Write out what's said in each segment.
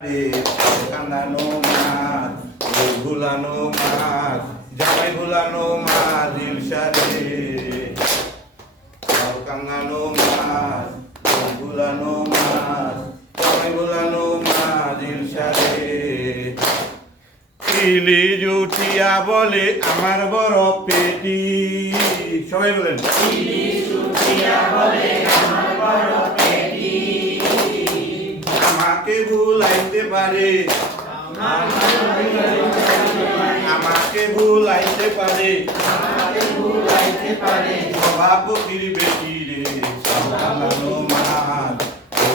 কান্দানো মাছ ভুলানো মাছ জামাই ভুলানো মাছ ইলশারে কান্দানো মাছ ভুলানো মাছ জামাই ভুলানো মাছ ইলশারে ইলিশ উঠিয়া বলে আমার বড় পেটি সবাই বলেন ইলিশ উঠিয়া বলে আমার বড় পেটি আমাকে ভুলাইতে পারে আমাকে ভুলাইতে পারে সভাপতির বেটি রে ভুলানো মাছ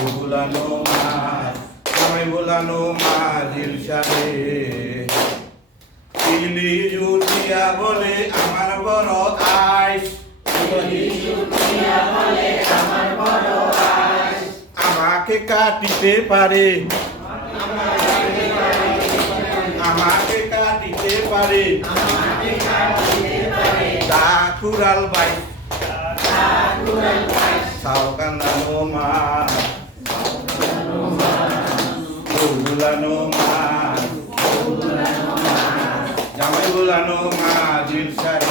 ভুলানো মাছ আমি ভুলানো মাছ ইলশারে ইলিশ উঠিয়া বলে আমার বড় আইস ইলিশ উঠিয়া বলে আমার বড় আইস আমাকে কাটিতে পারে আমাকে কাটিতে পারে দাকুরাল বাই সাউকান্দানো মাছ ভুলানো মাছ জামাই ভুলানো মাছ ইলশারে